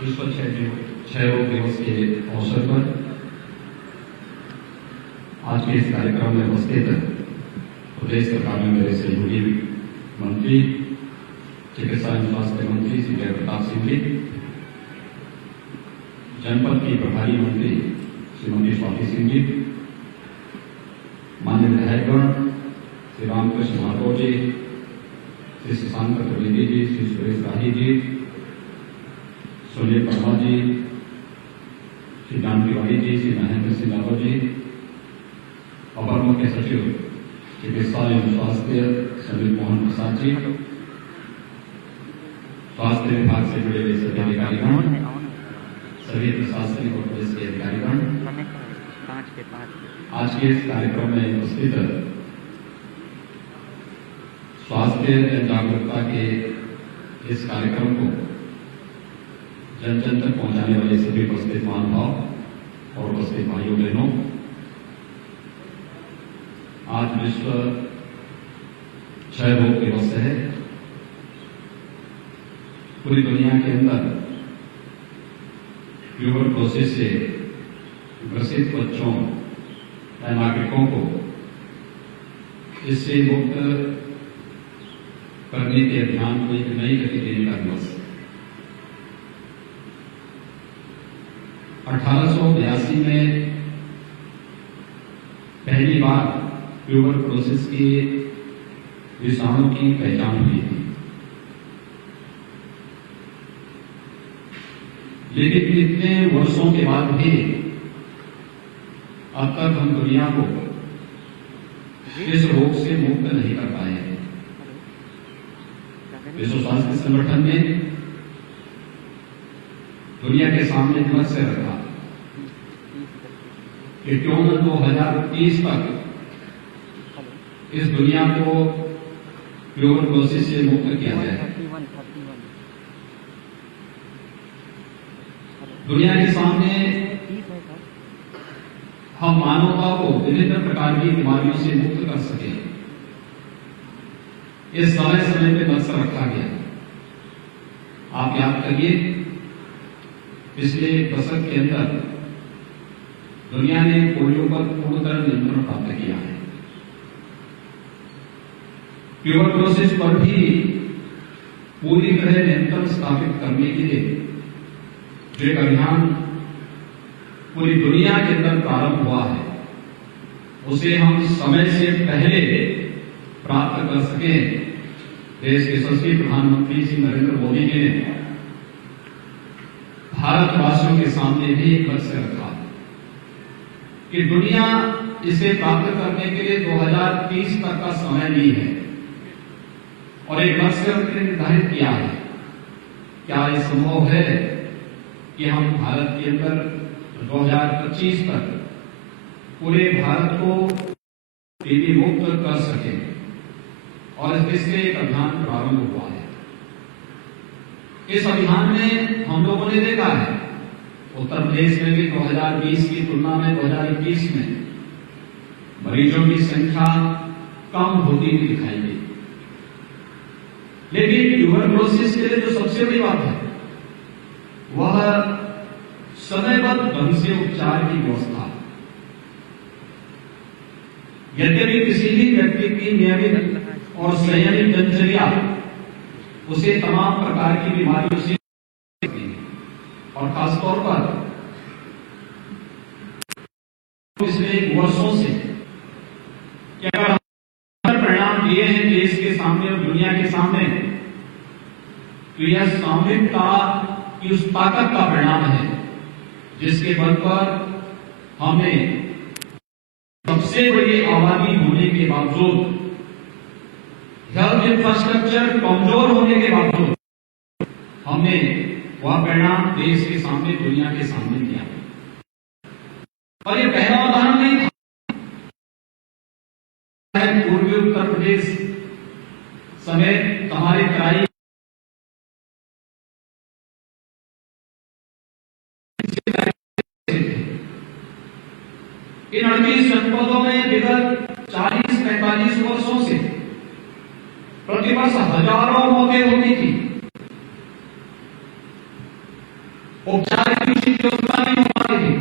विश्व क्षय रोग दिवस के अवसर पर आज के इस कार्यक्रम में उपस्थित प्रदेश सरकार में मेरे सहयोगी मंत्री चिकित्सा एवं स्वास्थ्य मंत्री श्री जय प्रताप सिंह जी, जनपद की प्रभारी मंत्री श्रीमती स्वाति सिंह जी, मान्य विधायकगण श्री रामकृष्ण माधव जी, श्री शशांक त्रिवेदी जी, श्री सुरेश राही जी, सुनील वर्मा जी, श्री जान तिवारी जी, श्री महेंद्र सिंह यादव जी, अपर मुख्य सचिव चिकित्सा एवं स्वास्थ्य संदीप मोहन प्रसाद जी, स्वास्थ्य विभाग से जुड़े हुए सभी अधिकारीगण, सभी प्रशासनिक और पुलिस के अधिकारीगण, आज के इस कार्यक्रम में उपस्थित स्वास्थ्य जागरूकता के इस कार्यक्रम को जन जन तक पहुंचाने वाले सभी उपस्थित महानुभाव और उपस्थित भाइयों बहनों, आज विश्व क्षय रोग दिवस है। पूरी दुनिया के अंदर ट्यूबरक्लोसिस से ग्रसित बच्चों या नागरिकों को इससे मुक्त करने के अभियान को एक नई गति देने का दिवस। 1882 में पहली बार ट्यूबरक्लोसिस के विषाणु की पहचान हुई थी, लेकिन इतने वर्षों के बाद भी अब तक हम दुनिया को इस रोग से मुक्त नहीं कर पाए हैं। विश्व स्वास्थ्य संगठन ने दुनिया के सामने लक्ष्य रखा कि क्यों न 2030 तक इस दुनिया को ट्यूबरक्लोसिस से मुक्त किया जाए। दुनिया के सामने हम मानवता को विभिन्न प्रकार की बीमारियों से मुक्त कर सके, इस समय समय पे लक्ष्य रखा गया। आप याद करिए, पिछले दशक के अंदर दुनिया ने पोलियो पर पूर्ण तरह नियंत्रण प्राप्त किया है। ट्यूबरक्लोसिस पर भी पूरी तरह नियंत्रण स्थापित करने के लिए जो एक अभियान पूरी दुनिया के अंदर प्रारंभ हुआ है, उसे हम समय से पहले प्राप्त कर सके। देश के यशस्वी प्रधानमंत्री श्री नरेंद्र मोदी ने भारतवासियों के सामने भी एक लक्ष्य रखा कि दुनिया इसे प्राप्त करने के लिए 2030 तक का समय ली है और एक लक्ष्य निर्धारित किया है। क्या यह संभव है कि हम भारत के अंदर 2025 तक पूरे भारत को टीबी मुक्त कर सकें? और इससे एक अभियान प्रारंभ हुआ है। इस अभियान में हम लोगों ने देखा है, उत्तर प्रदेश में भी 2020 की तुलना में 2021 में मरीजों की संख्या कम होती हुई दिखाई दी। लेकिन ट्यूबरक्लोसिस के लिए जो सबसे बड़ी बात है वह समयबद्ध ढंग से उपचार की व्यवस्था। यद्यपि किसी भी व्यक्ति की नियमित और संयमित दिनचर्या उसे तमाम प्रकार की बीमारियों से और खासतौर पर पिछले वर्षों से क्या परिणाम दिए हैं देश के सामने और दुनिया के सामने, तो यह सामूहिकता की उस ताकत का परिणाम है जिसके बल पर हमने सबसे बड़ी आबादी होने के बावजूद, हेल्थ इंफ्रास्ट्रक्चर कमजोर होने के बावजूद हमने वह परिणाम देश के सामने, दुनिया के सामने दिया। और ये पहला उदाहरण नहीं था। पूर्वी उत्तर प्रदेश समेत हमारे तराई इन 38 जनपदों में विगत 40-45 वर्षों से प्रतिवर्ष हजारों मौतें होती थी। उपचार की उचित व्यवस्था नहीं हो पाती थी।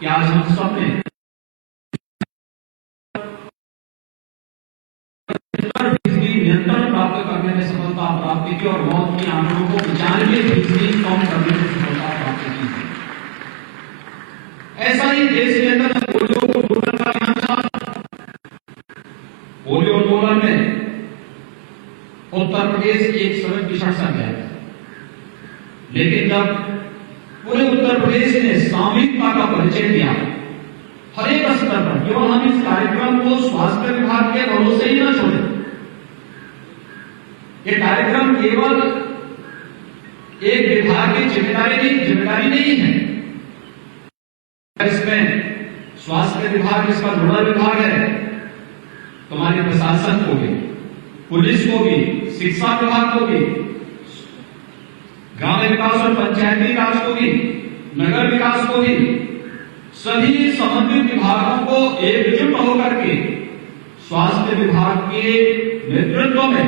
कि आज हम सब ने बिजली नियंत्रण प्राप्त करने में सफलता प्राप्त की और मौत के आंकड़ों को 95% कम करने में सफलता प्राप्त की। ऐसा ही देश के अंदर पोलियो उन्मूलन का अभियान चला। पोलियो उन्मूलन में उत्तर प्रदेश एक समय पिछड़ सा गया, लेकिन जब पूरे उत्तर प्रदेश ने सामूहिकता का परिचय दिया, हर एक स्तर पर, केवल हम इस कार्यक्रम को स्वास्थ्य विभाग के भरोसे ही न छोड़े। ये कार्यक्रम केवल एक विभाग की जिम्मेदारी नहीं है। इसमें स्वास्थ्य विभाग इसका नोडल विभाग है, तुम्हारे प्रशासन को भी, पुलिस को भी, शिक्षा विभाग को भी, ग्राम विकास और पंचायती राज को भी, नगर विकास को भी, सभी संबंधित विभागों को एकजुट होकर के स्वास्थ्य विभाग के नेतृत्व में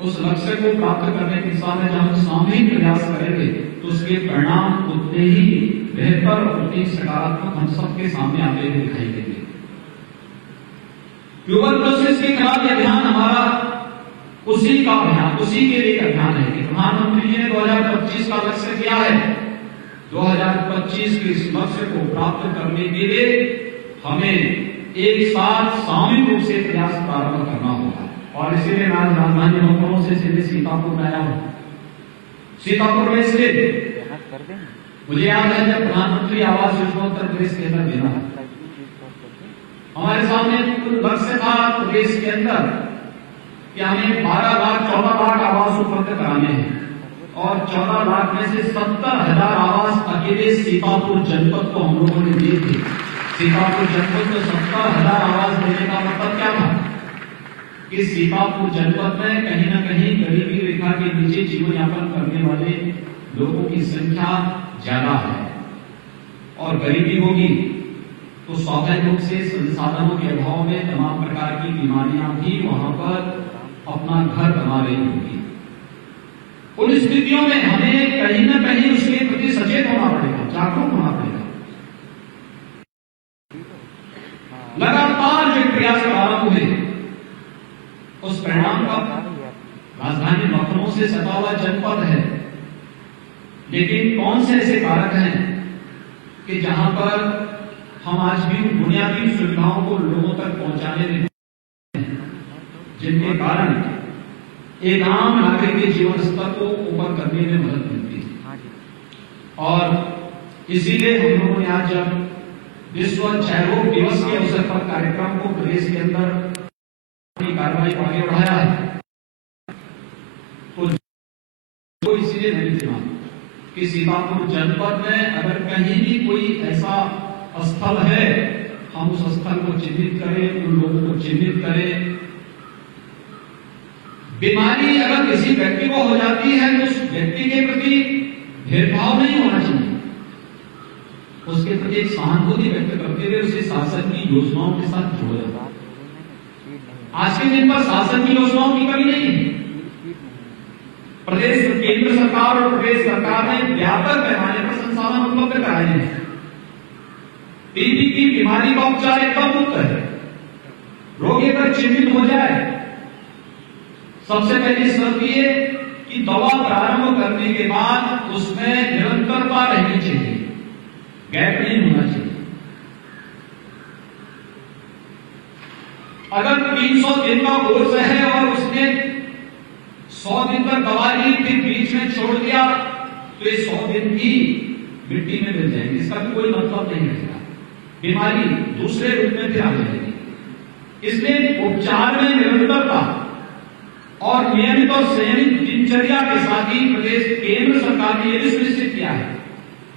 उस लक्ष्य को प्राप्त करने की दिशा में जब हम सामूहिक प्रयास करेंगे तो उसके परिणाम उतने ही बेहतर, उतने सकारात्मक हम सबके सामने आते हुए दिखाई देंगे। ट्यूबरक्लोसिस के खिलाफ यह अभियान हमारा उसी के लिए अभियान है कि प्रधानमंत्री जी ने 2025 का लक्ष्य किया है। 2025 के इस लक्ष्य को प्राप्त करने के लिए हमें एक साथ सामूहिक रूप से प्रयास प्रारंभ करना होगा। और इसीलिए मैं आज राजधानी लखनऊ से सीधे सीतापुर में आया हूं। सीतापुर में इसलिए मुझे याद है जब प्रधानमंत्री आवास योजना उत्तर प्रदेश के अंदर देना, हमारे सामने लक्ष्य था प्रदेश के अंदर कि हमें 14 लाख आवास उपलब्ध कराने हैं और 14 लाख में से 70,000 आवास अकेले सीतापुर जनपद को हम लोगों ने दिए थे। सीतापुर जनपद को 70,000 आवास देने का मतलब क्या था कि सीतापुर जनपद में कहीं न कहीं गरीबी रेखा के नीचे जीवन यापन करने वाले लोगों की संख्या ज्यादा है और गरीबी होगी तो स्वाभाविक रूप से संसाधनों के अभाव में तमाम प्रकार की बीमारियां भी वहां पर अपना घर बना रही होगी। उन स्थितियों में हमें कहीं न कहीं उसके प्रति सचेत होना पड़ेगा, जागरूक होना पड़ेगा। लगातार जो प्रयास प्रारंभ हुए उस परिणाम का राजधानी लखनऊ से सटा हुआ जनपद है, लेकिन कौन से ऐसे कारक हैं कि जहां पर हम आज भी बुनियादी सुविधाओं को लोगों तक पहुंचाने में जिनके कारण एक आम नागरिक के जीवन स्तर को ऊपर करने में मदद मिलती है। और इसीलिए हम लोगों ने आज जब विश्व क्षयरोग दिवस के अवसर पर कार्यक्रम को प्रदेश के अंदर कार्रवाई आगे बढ़ाया है, तो इसीलिए नहीं चुना कि सीतापुर जनपद में अगर कहीं भी कोई ऐसा स्थल है हम उस स्थल को चिन्हित करें, उन लोगों को चिन्हित करें। बीमारी अगर किसी व्यक्ति को हो जाती है तो उस व्यक्ति के प्रति भेदभाव नहीं होना चाहिए, उसके प्रति एक सहानुभूति व्यक्त करते हुए उसे शासन की योजनाओं के साथ जोड़ा जाता है। आज के दिन पर शासन की योजनाओं की कमी नहीं है। प्रदेश केंद्र सरकार और प्रदेश सरकार ने व्यापक पैमाने पर संसाधन उपलब्ध कराए हैं। टीबी की बीमारी का उपचार एकदम मुफ्त है। रोगी अगर चिन्हित हो जाए, सबसे पहली शर्त ये कि दवा प्रारंभ करने के बाद उसमें निरंतरता रहनी चाहिए, गैप नहीं होना चाहिए। अगर 300 दिन का कोर्स है और उसने 100 दिन तक दवा ली फिर बीच में छोड़ दिया तो ये 100 दिन भी मिट्टी में मिल जाएंगे, इसका भी कोई मतलब नहीं रहेगा। बीमारी दूसरे रूप में फिर आ जाएगी। इसलिए उपचार में निरंतरता और नियमित और संयमित दिनचर्या के साथ ही प्रदेश केंद्र सरकार ने यह भी सुनिश्चित किया है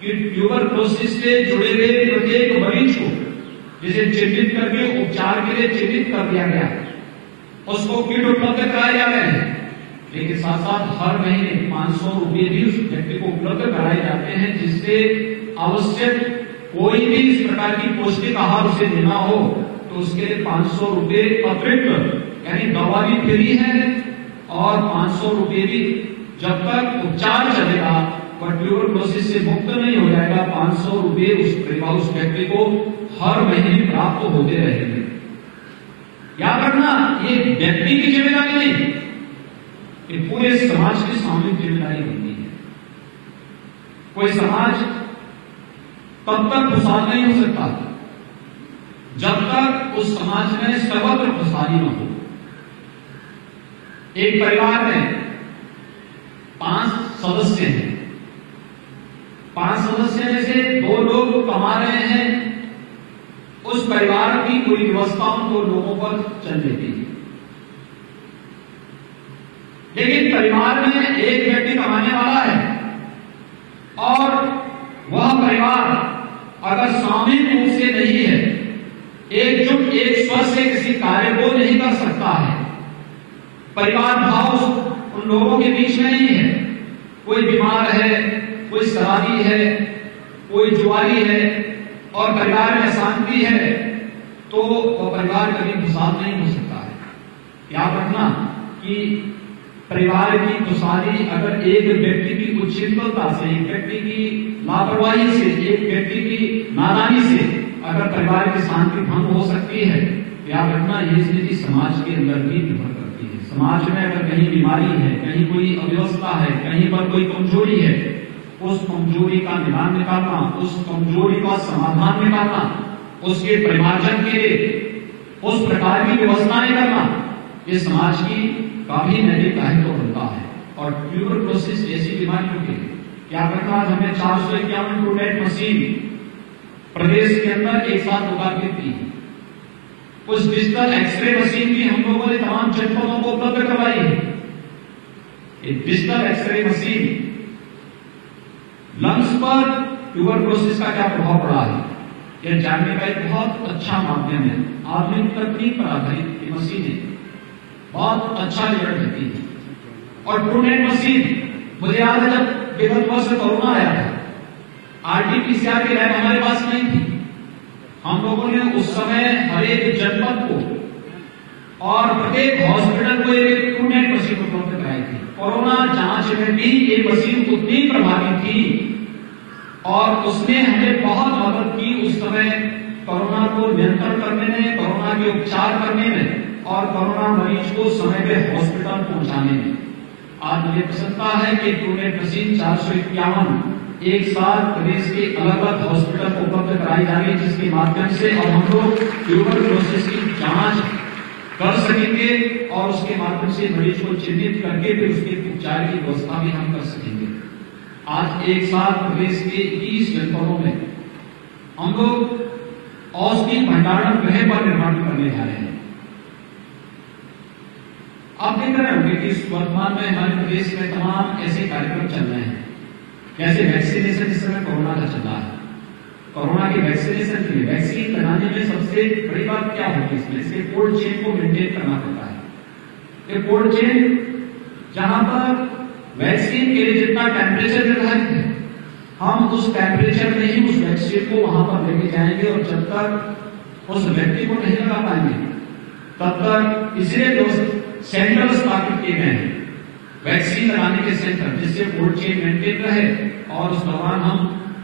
कि ट्यूबरक्लोसिस से जुड़े हुए प्रत्येक मरीज को जिसे चिन्हित करके उपचार के लिए चिन्हित कर दिया गया उसको किट उपलब्ध कराए जा रहे हैं, लेकिन साथ साथ हर महीने 500 रुपये भी उस व्यक्ति को उपलब्ध कराए जाते हैं, जिससे आवश्यक कोई भी इस प्रकार की पौष्टिक आहार उसे देना हो तो उसके लिए 500 रुपये अतिरिक्त, यानी दवा भी फ्री है और 500 रुपये भी जब तक उपचार चलेगा वह ट्यूबरक्लोसिस से मुक्त नहीं हो जाएगा, 500 रुपये उस व्यक्ति को हर महीने प्राप्त होते रहेंगे। याद रखना, ये व्यक्ति की जिम्मेदारी नहीं, ये पूरे समाज की सामूहिक जिम्मेदारी बनती है। कोई समाज तब तक खुशहाल नहीं हो सकता जब तक उस समाज में सर्वत्र खुशहाली न हो। एक परिवार में 5 सदस्य हैं, 5 सदस्य में से 2 लोग कमा रहे हैं, उस परिवार की पूरी व्यवस्था उन 2 लोगों पर चल देती है। लेकिन परिवार में एक व्यक्ति कमाने वाला है और वह परिवार अगर सामूहिक रूप से नहीं है, एकजुट एक स्वर से किसी कार्य को नहीं कर सकता है, परिवार भाव उन लोगों के बीच में नहीं है, कोई बीमार है, कोई शराबी है, कोई जुआरी है और परिवार में अशांति है, तो वह परिवार कभी खुशहाल नहीं हो सकता है। याद रखना कि परिवार की खुशहाली अगर एक व्यक्ति की उच्छृंखलता से, एक व्यक्ति की लापरवाही से, एक व्यक्ति की नादानी से अगर परिवार की शांति भंग हो सकती है, याद रखना ये स्थिति समाज के अंदर भी निर्भर करती है। समाज में अगर कहीं बीमारी है, कहीं कोई अव्यवस्था है, कहीं पर कोई कमजोरी है, उस कमजोरी का निदान निकालना, उस कमजोरी का समाधान निकालना, उसके परिमार्जन के लिए उस प्रकार की व्यवस्थाएं करना, ये समाज की काफी नैतिक दायित्व बनता है। और ट्यूबरक्लोसिस जैसी बीमारियों के क्या करता है, हमें 451 ट्रूनेट मशीन प्रदेश के अंदर एक साथ लोकार्पित की। कुछ डिजिटल एक्सरे मशीन भी हम लोगों ने तमाम जनपदों को उपलब्ध करवाई है। डिजिटल एक्सरे मशीन लंग्स पर ट्यूबरक्लोसिस का क्या प्रभाव पड़ा है, यह जानने का एक बहुत अच्छा माध्यम है। आधुनिक तकनीक पर आधारित ये मशीनें बहुत अच्छा रिजल्ट देती है। और ट्रूनेट मशीन, मुझे याद है जब विगत वर्ष कोरोना आया था, आरटीपीसीआर की लैब हमारे पास नहीं थी। हम लोगों ने उस समय हर एक जनपद को और प्रत्येक हॉस्पिटल को एक ट्रूनेट मशीन उपलब्ध कराई थी। कोरोना जांच में भी ये मशीन उतनी प्रभावी थी और उसने हमें बहुत मदद की उस समय कोरोना को नियंत्रण करने में, कोरोना के उपचार करने में और कोरोना मरीज को समय पे हॉस्पिटल पहुंचाने में। आज मुझे प्रसन्नता है कि ट्रूनेट मशीन 451 एक साथ प्रदेश के अलग अलग हॉस्पिटल को उपलब्ध कराई जा रही है, जिसके माध्यम से अब हम लोग ट्यूबरक्लोसिस की जांच कर सकेंगे और उसके माध्यम से मरीज को चिन्हित करके फिर उसके उपचार की व्यवस्था भी हम कर सकेंगे। आज एक साथ प्रदेश के 30 जनपदों में हम लोग औषधि भंडारण गृह पर निर्माण करने जा रहे हैं। आप देख रहे होंगे कि वर्तमान में हमारे प्रदेश में तमाम ऐसे कार्यक्रम चल रहे हैं, जैसे वैक्सीनेशन इस समय कोरोना का चल रहा है। कोरोना की वैक्सीनेशन के लिए वैक्सीन बनाने में सबसे बड़ी बात क्या होती है, इसके कोल्ड चेन को मेंटेन करना पड़ता है। ये कोल्ड चेन जहां पर वैक्सीन के लिए जितना टेम्परेचर निर्धारित है, हम उस टेम्परेचर में ही उस वैक्सीन को वहां पर लेके जाएंगे और जब तक उस व्यक्ति को नहीं लगा पाएंगे तब तक, इसलिए सेंटर स्थापित किए गए हैं वैक्सीन लगाने के सेंटर, जिससे कोल्ड चेन मेंटेन रहे और उस दौरान हम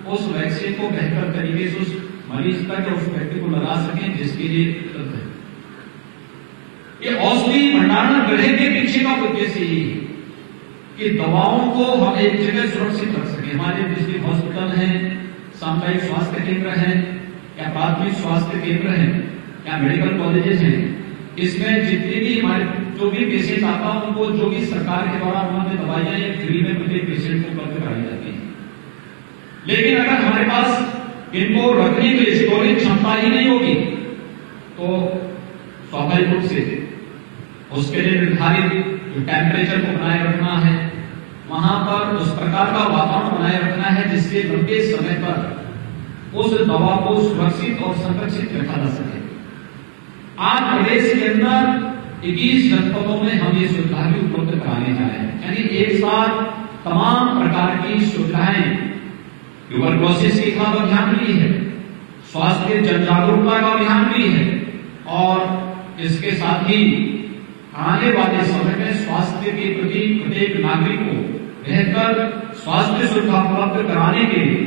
उस वैक्सीन को बेहतर तरीके से उस मरीज तक या उस व्यक्ति को लगा सकें जिसके लिए उपलब्ध है। ये औषधि भंडारण गृह के पीछे का उद्देश्य यही है कि दवाओं को हम एक जगह सुरक्षित रख सकें। हमारे डिस्ट्रिक्ट हॉस्पिटल हैं, सामुदायिक स्वास्थ्य केंद्र हैं या प्राथमिक स्वास्थ्य केंद्र हैं या मेडिकल कॉलेजेस हैं, इसमें जितने भी हमारे जो भी पेशेंट आता है उनको जो भी सरकार के द्वारा उन्होंने दवाइयां या फ्री में प्रत्येक पेशेंट को उपलब्ध कराई जाती है। लेकिन अगर हमारे पास इनको रखने की स्टोरेज क्षमता ही नहीं होगी तो स्वाभाविक रूप से उसके लिए निर्धारित जो टेम्परेचर को बनाए रखना है, वहां पर उस प्रकार का वातावरण बनाए रखना है जिससे लंबे समय पर उस दवा को सुरक्षित और संरक्षित रखा जा सके। आज प्रदेश के अंदर 21 जनपदों में हम ये सुविधा भी उपलब्ध कराने जा रहे हैं। यानी एक साथ तमाम प्रकार की सुविधाएं, ट्यूबरक्लोसिस के खिलाफ अभियान भी है, स्वास्थ्य जन जागरूकता का अभियान भी है, और इसके साथ ही आने वाले समय में स्वास्थ्य के प्रति प्रत्येक नागरिक को बेहतर स्वास्थ्य सुविधा उपलब्ध कराने के लिए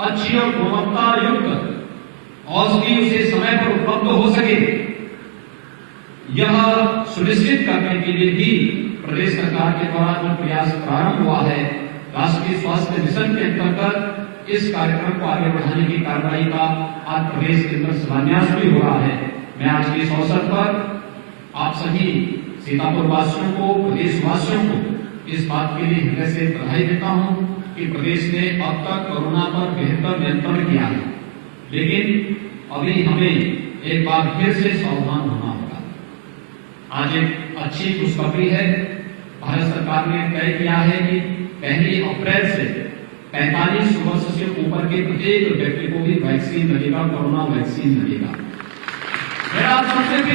अच्छी और गुणवत्ता युक्त औषधि उसे समय पर उपलब्ध हो सके, यह सुनिश्चित करने के लिए भी प्रदेश सरकार के द्वारा जो प्रयास प्रारंभ हुआ है, राष्ट्रीय स्वास्थ्य मिशन के अंतर्गत इस कार्यक्रम को आगे बढ़ाने की कार्रवाई का आज प्रदेश के अंदर शिलान्यास भी हो रहा है। मैं आज के इस अवसर पर आप सभी सीतापुर वासियों को, प्रदेश वासियों को इस बात के लिए हृदय से बधाई देता हूं कि प्रदेश ने अब तक कोरोना पर बेहतर नियंत्रण किया है, लेकिन अभी हमें एक बार फिर से सावधान होना होगा। आज एक अच्छी खुशखबरी है, भारत सरकार ने तय किया है कि 1 अप्रैल से 45 वर्ष से ऊपर के प्रत्येक व्यक्ति को भी वैक्सीन लगेगा, कोरोना वैक्सीन लगेगा। मैं आप सबसे भी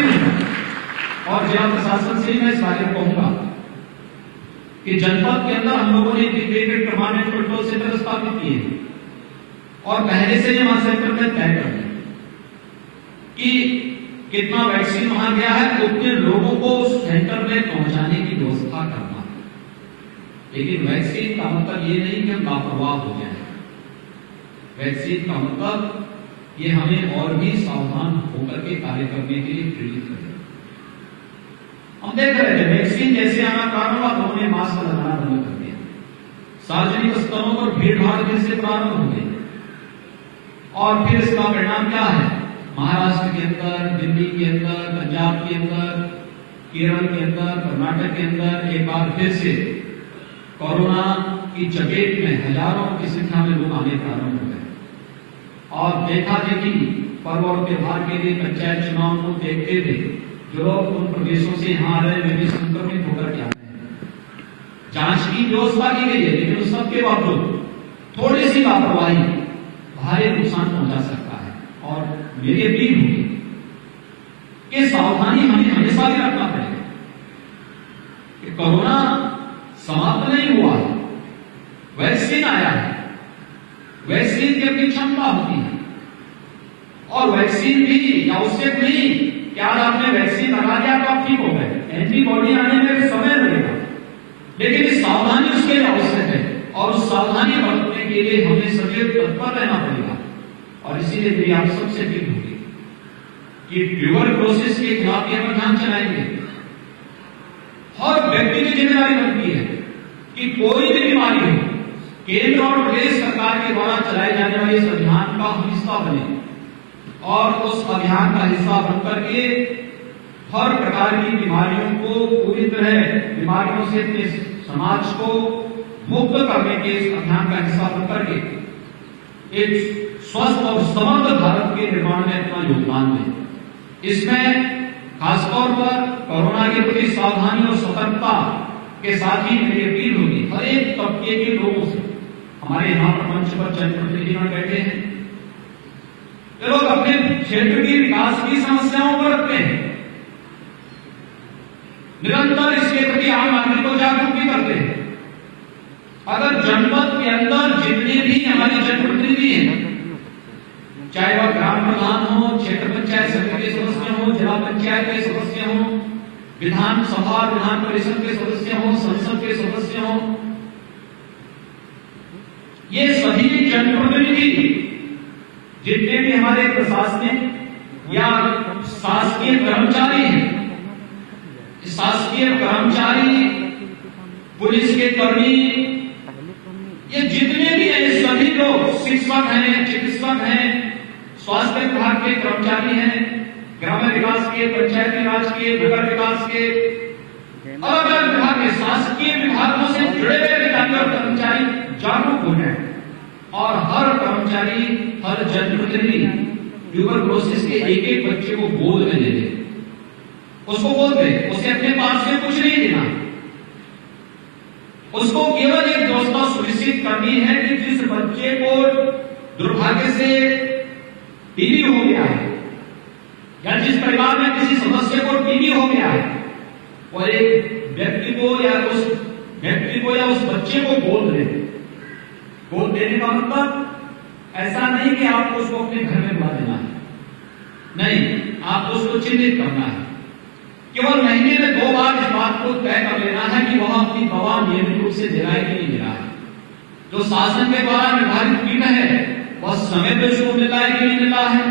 और जिला प्रशासन से मैं इस बारे में कहूंगा कि जनपद के अंदर हम लोगों ने इंटीग्रेटेड परमानेंट कंट्रोल सेंटर स्थापित किए हैं और पहले से ही वहां सेंटर में तय कर दिया कि कितना वैक्सीन वहां गया है, उतने लोगों को उस सेंटर में पहुंचाने की व्यवस्था करना। लेकिन वैक्सीन का मतलब ये नहीं कि हम लापरवाह हो जाए। वैक्सीन का मतलब ये हमें और भी सावधान होकर के कार्य करने के लिए प्रेरित करें। हम देख रहे थे वैक्सीन जैसे आना प्रारंभ हुआ तो हमने मास्क लगाना बंद कर दिया, सार्वजनिक स्थलों पर भीड़ भाड़ फिर से प्रारंभ हो गई, और फिर इसका परिणाम क्या है? महाराष्ट्र के अंदर, दिल्ली के अंदर, पंजाब के अंदर, केरल के अंदर, कर्नाटक के अंदर एक बार फिर से कोरोना की चपेट में हजारों की संख्या में लोग आने प्रारंभ हो गए। और देखा देखी पर्व और त्योहार के लिए पंचायत चुनाव को देखते हुए जो लोग उन प्रदेशों से यहाँ आ रहे हैं वे भी संक्रमित होकर के आ रहे हैं। जांच की व्यवस्था की गई है, लेकिन उस सबके बावजूद थोड़ी सी लापरवाही भारी नुकसान पहुंचा सकता है। और मेरी अपील होगी कि सावधानी हमें हमेशा भी रखना पड़ेगा कि कोरोना समाप्त नहीं हुआ है, वैक्सीन आया है, वैक्सीन की अपनी क्षमता होती है, और वैक्सीन भी आवश्यक नहीं कि आज आपने वैक्सीन लगा दिया तो आप ठीक हो गए, एंटीबॉडी आने में समय लगेगा, लेकिन सावधानी उसके लिए आवश्यक है, और उस सावधानी बरतने के लिए हमें सचेत तत्पर रहना पड़ेगा। और इसीलिए मेरी आप सबसे अपील होगी कि ट्यूबरक्लोसिस के खिलाफ हम अभियान चलाएंगे। हर व्यक्ति की जिम्मेदारी बनती है कि कोई भी बीमारी हो, केंद्र और प्रदेश सरकार के द्वारा चलाए जाने वाले इस अभियान का हिस्सा बने, और उस अभियान का हिस्सा बनकर के हर प्रकार की बीमारियों को पूरी तरह बीमारियों से अपने समाज को मुक्त करने के इस अभियान का हिस्सा बनकर के एक स्वस्थ और समृद्ध भारत के निर्माण में अपना योगदान दें। इसमें खासतौर पर कोरोना के प्रति सावधानी और सतर्कता के साथ ही मेरी अपील होगी हर एक तबके के लोगों से। हमारे यहाँ पर मंच पर जनप्रतिनिधिगण बैठे हैं, ये लोग अपने क्षेत्र की विकास की समस्याओं को रखते हैं, निरंतर इसके प्रति आम नागरिक को जागरूक भी करते हैं। अगर जनपद के अंदर जितने भी हमारे जनप्रतिनिधि हैं, चाहे वह ग्राम प्रधान हो, क्षेत्र पंचायत समिति के सदस्य हो, जिला पंचायत के सदस्य हो, विधानसभा विधान परिषद के सदस्य हो, संसद के सदस्य हो, ये सभी जनप्रतिनिधि जितने भी हमारे प्रशासनिक या शासकीय कर्मचारी हैं, शासकीय कर्मचारी, पुलिस के कर्मी, ये जितने भी हैं, सभी लोग शिक्षक हैं, चिकित्सक हैं, स्वास्थ्य विभाग के कर्मचारी हैं, ग्रामीण विकास के, पंचायती राज के, नगर विकास के, अलग अलग विभाग के शासकीय विभागों से जुड़े हुए अधिकारी और कर्मचारी जागरूक हो जाए, और हर कर्मचारी, हर जनप्रतिनिधि ट्यूबरक्लोसिस के एक एक बच्चे को गोद में ले ले, उसको गोद में, उसे अपने पास से कुछ नहीं देना, उसको केवल एक व्यवस्था सुनिश्चित करनी है कि जिस बच्चे को दुर्भाग्य से टीबी हो गया है, या जिस परिवार में किसी सदस्य को टीबी हो गया है, गोद देने का मतलब ऐसा नहीं कि आपको उसको अपने घर में बुला देना है, नहीं, आपको उसको चिन्हित करना है। केवल महीने में 2 बार इस बात को तय कर लेना है कि वह अपनी दवा नियमित रूप से दे रहा है कि नहीं दे रहा है। जो शासन के द्वारा निर्धारित फीस है वह समय पर उसको मिल रहा है कि नहीं मिल रहा है,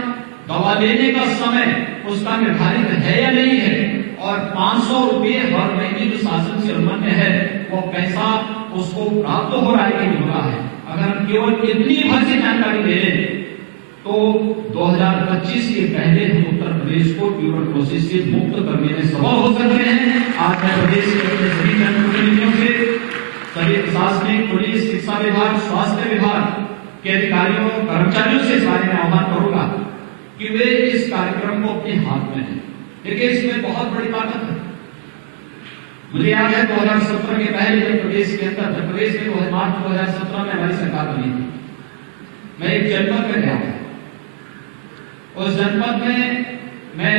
दवा लेने का समय उसका निर्धारित है या नहीं है, और 500 रुपये हर महीने जो शासन से अनुमन्य है वो पैसा उसको प्राप्त हो रहा है कि नहीं हो रहा है। अगर हम केवल इतनी भर से जानकारी दे लें तो 2025 के पहले हम उत्तर प्रदेश को ट्यूबरकुलोसिस से मुक्त करने में सफल हो सकते हैं। आज मैं प्रदेश के अपने सभी जनप्रतिनिधियों से, सभी प्रशासनिक, पुलिस, शिक्षा विभाग, स्वास्थ्य विभाग के अधिकारियों, कर्मचारियों से इस बारे में आह्वान करूंगा कि वे इस कार्यक्रम को अपने हाथ में लें। देखिए, इसमें बहुत बड़ी ताकत है। मुझे याद है 2017 के पहले जब प्रदेश के अंदर, जब प्रदेश में मार्च 2017 में हमारी सरकार बनी थी, मैं एक जनपद में गया था। उस जनपद में मैं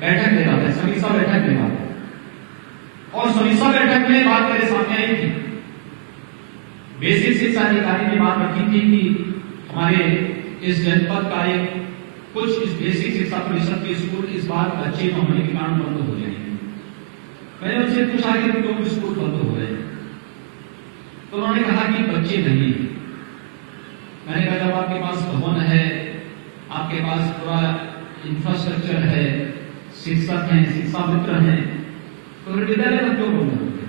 बैठक दे रहा था, समीक्षा बैठक दे रहा था, और समीक्षा बैठक में बात मेरे सामने आई थी। बेसिक शिक्षा अधिकारी ने बात रखी थी कि हमारे इस जनपद का एक कुछ इस बेसिक शिक्षा परिषद के स्कूल इस बार बच्चे न होने के कारण बंद हो जाएंगे। मैंने उनसे पूछा कि क्यों स्कूल बंद हो गए, तो उन्होंने कहा कि बच्चे नहीं। मैंने कहा जब आपके पास भवन है, आपके पास पूरा इंफ्रास्ट्रक्चर है, शिक्षक हैं, शिक्षा मित्र हैं, तो विद्यालय में क्यों बंद होंगे?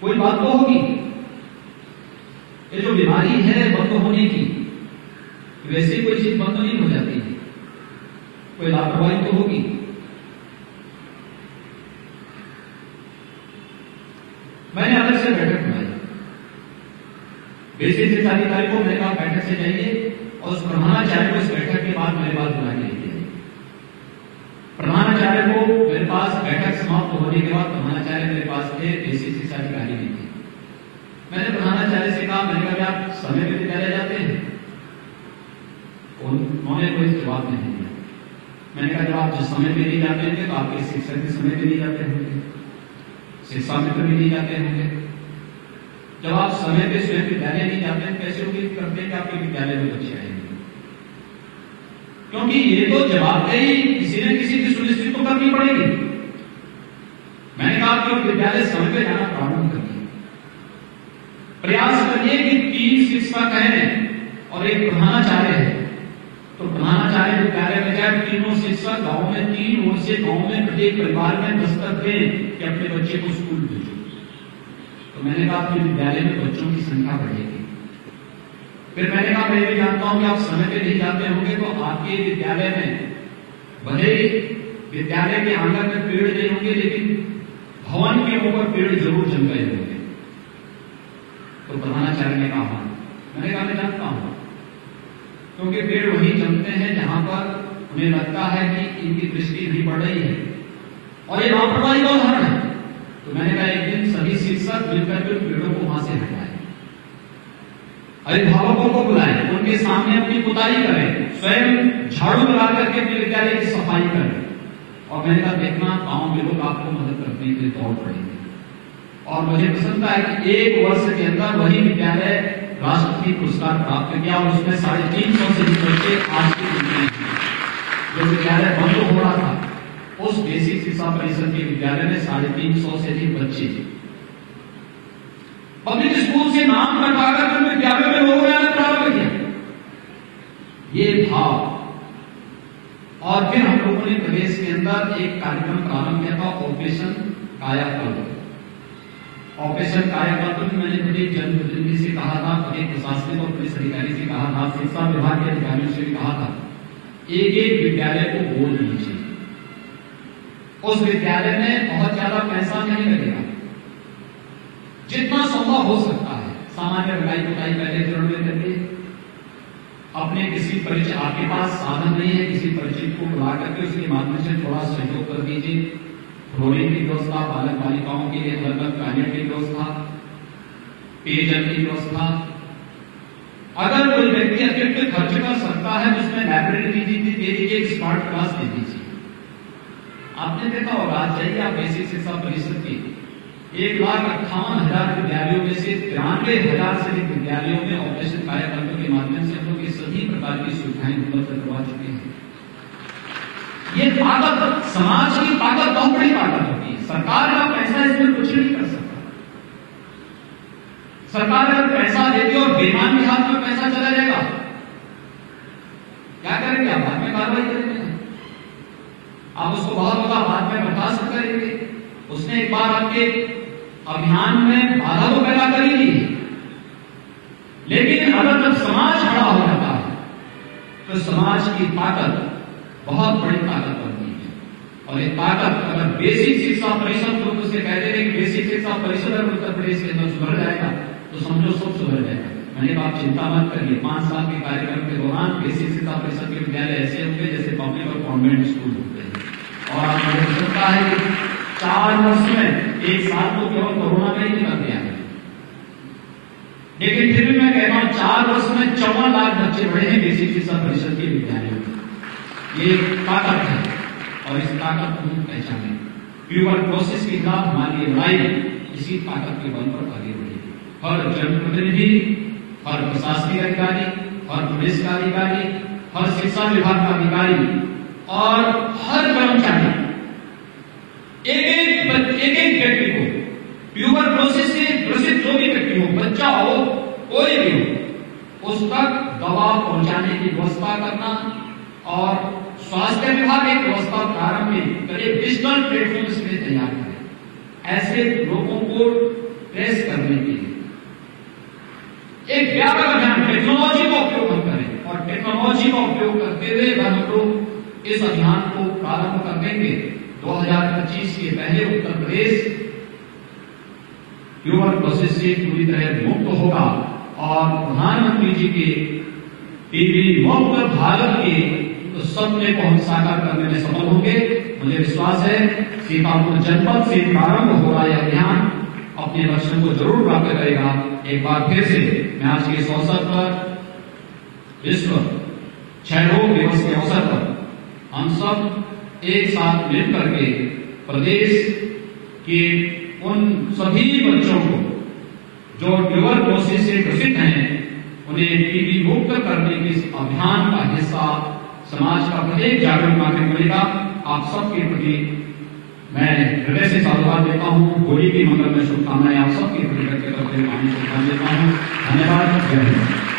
कोई बात तो होगी। ये जो बीमारी है बंद होने की, वैसे कोई चीज बंद नहीं हो जाती है, कोई लापरवाही तो होगी। मैंने अलग से बैठक बुलाई, बेसिक शिक्षा अधिकारी को मैंने कहा बैठक से जाइए, और उस प्रधानाचार्य को इस बैठक के बाद मेरे पास बुला के लिए। प्रधानाचार्य को मेरे पास बैठक समाप्त होने के बाद प्रधानाचार्य मेरे पास थे, बेसिक शिक्षा अधिकारी नहीं थे। मैंने प्रधानाचार्य से कहा, मैंने कहा आप समय पे विद्यालय जाते हैं? उन्होंने कोई जवाब नहीं दिया। मैंने कहा जब आप जिस समय पे नहीं जाते होंगे तो आपके शिक्षक भी समय पे नहीं जाते होंगे, शिक्षा मित्र भी नहीं जाते होंगे। जब आप समय पे स्वयं विद्यालय नहीं जाते हैं, कैसे उम्मीद करते हैं कि आपके विद्यालय में बच्चे आएंगे? क्योंकि ये तो जवाबदेही किसी न किसी की सुनिश्चित तो करनी पड़ेगी। मैंने कहा कि विद्यालय समय पे जाना प्रारंभ करिए, प्रयास करिए कि 3 शिक्षक हैं और एक प्रधानाचार्य है, तो प्रधानाचार्य विद्यालय में जाए, तीनों शिक्षक गांव में 3 ओर से गांव में प्रत्येक परिवार में दस्तक दें कि अपने बच्चे को स्कूल भेजो। तो मैंने कहा आपके विद्यालय में बच्चों की संख्या बढ़ेगी। फिर मैंने कहा मैं भी जानता हूं कि आप समय पे नहीं जाते होंगे, तो आपके विद्यालय में भले ही विद्यालय के आंगन में पेड़ नहीं होंगे, लेकिन भवन के ऊपर पेड़ जरूर जम गए होंगे। तो प्रधानाचार्य ने कहा, मैंने कहा मैं जानता हूं, क्योंकि पेड़ वही जमते हैं जहां पर उन्हें लगता है कि इनकी दृष्टि नहीं पड़ रही है, और ये लापरवाही का उदाहरण है। तो मैंने कहा एक दिन सभी शिक्षक मिलकर के पेड़ों को वहां से हटाएं, अभिभावकों को बुलाएं, उनके सामने अपनी पुताई करें, स्वयं झाड़ू लगा करके अपने विद्यालय की सफाई करें। और मैंने कहा देखना गांव में लोग आपको मदद करने के लिए दौड़ पड़ेंगे। और मुझे प्रसन्नता है कि 1 वर्ष के अंदर वही विद्यालय राष्ट्रपति पुरस्कार प्राप्त किया, और उसमें 350 से अधिक बच्चे आज की दुनिया में, जो विद्यालय बंद हो रहा था उस बेसिक शिक्षा परिषद के विद्यालय में 350 से अधिक बच्चे पब्लिक स्कूल से नाम कटवाकर विद्यालयों में लोगों ने आना प्रारंभ किया। ये भाव, और फिर हम लोगों ने प्रदेश के अंदर एक कार्यक्रम प्रारंभ किया था, ऑपरेशन कायाकल्प। ऑपरेशन कायाकल्प में मैंने प्रत्येक जनप्रतिनिधि से कहा था, प्रत्येक प्रशासनिक और पुलिस अधिकारी से कहा था, शिक्षा विभाग के अधिकारियों से भी कहा था, एक विद्यालय को गोद लीजिए। उस विद्यालय में बहुत ज्यादा पैसा नहीं लगेगा, जितना संभव हो सकता है सामान्य रंगाई पुताई पहले चरण में करके, अपने किसी परिचित, आपके पास साधन नहीं है, किसी परिचित को बुला करके उसके माध्यम से थोड़ा सहयोग कर दीजिए। फ्लोरिंग की व्यवस्था, बालक बालिकाओं के लिए अलग अलग कार्य की व्यवस्था, पेयजल की व्यवस्था। अगर कोई व्यक्ति अतिरिक्त खर्च कर सकता है तो उसमें लाइब्रेरी दे दीजिए, एक स्मार्ट क्लास दे दीजिए। आपने देखा होगा, आज जाइए आप बेसिक शिक्षा परिषद की 1,58,000 विद्यालयों में से 93,000 से अधिक विद्यालयों में ऑपरेशन कायाकल्प के माध्यम से हम लोग ये सभी प्रकार की सुविधाएं उपलब्ध करवा चुके हैं। ये ताकत, समाज की ताकत बहुत बड़ी ताकत होती है। सरकार का पैसा इसमें कुछ नहीं कर सकता। सरकार अगर पैसा देती और बेईमान के हाथ में पैसा चला जाएगा, क्या करेंगे आप? बाद में कार्रवाई करेंगे, आप उसको बहुत बाद में बर्दाश्त करेंगे। उसने एक बार आपके अभियान में बाधा तो पैदा कर ही दी, लेकिन अगर जब समाज खड़ा हो जाता है तो समाज की ताकत बहुत बड़ी ताकत बनती है। और ये ताकत अगर बेसिक शिक्षा परिषद लोग उसे कहते हैं कि बेसिक शिक्षा परिषद अगर उत्तर प्रदेश के अंदर सुधर जाएगा तो समझो सब सुधर जाएगा। मैंने कहा आप चिंता मत करिए, 5 साल के कार्यक्रम के दौरान बेसिक शिक्षा परिषद के विद्यालय ऐसे होंगे जैसे पब्लिक और कॉन्वेंट स्कूल होते हैं। और आपको हो सकता है कि 4 वर्ष में 1 साल तो केवल कोरोना में ही निकल गया है, लेकिन फिर भी मैं कहता हूं 4 वर्ष में 54 लाख बच्चे बढ़े हैं बेसिक शिक्षा परिषद के विद्यालयों में। ये ताकत है और इस ताकत को हम पहचाने। ट्यूबरक्लोसिस के खिलाफ हमारी लड़ाई इसी ताकत के बल पर आगे बढ़ेगी। हर जनप्रतिनिधि, हर प्रशासनिक अधिकारी, हर पुलिस का अधिकारी, हर शिक्षा विभाग का अधिकारी और हर कर्मचारी एक व्यक्ति को ट्यूबरक्लोसिस से ग्रसित जो भी व्यक्ति हो, बच्चा हो, कोई भी हो, उस तक दवा पहुंचाने की व्यवस्था करना और स्वास्थ्य विभाग एक व्यवस्था प्रारंभ में करीब डिजिटल प्लेटफॉर्म इसमें तैयार करें। ऐसे लोगों को ट्रेस करने के लिए एक व्यापक अभियान, टेक्नोलॉजी का उपयोग हम करें और टेक्नोलॉजी का उपयोग करते हुए हम लोग इस अभियान को प्रारंभ कर देंगे। 2025 के पहले उत्तर प्रदेश ट्यूबरक्लोसिस से पूरी तरह मुक्त होगा और प्रधानमंत्री जी के टीबी मुक्त भारत के सपने को हम साकार करने में सफल होंगे। मुझे विश्वास है सीतापुर जनपद से प्रारंभ हो रहा यह अभियान अपने लक्ष्य को जरूर प्राप्त करेगा। एक बार फिर से मैं आज के इस अवसर पर, विश्व क्षय रोग दिवस के अवसर पर, हम सब एक साथ मिलकर के प्रदेश के उन सभी बच्चों को जो ट्यूबरक्लोसिस से ग्रसित हैं, उन्हें टीबी मुक्त करने के इस अभियान का हिस्सा समाज का प्रत्येक जागरूक नागरिक बनेगा। आप सबके प्रति मैं हृदय से साधुवाद देता हूँ। होली की मंगलमय शुभकामनाएं आप सबके प्रति व्यक्त करते हुए देता हूँ। धन्यवाद। जय हिंद।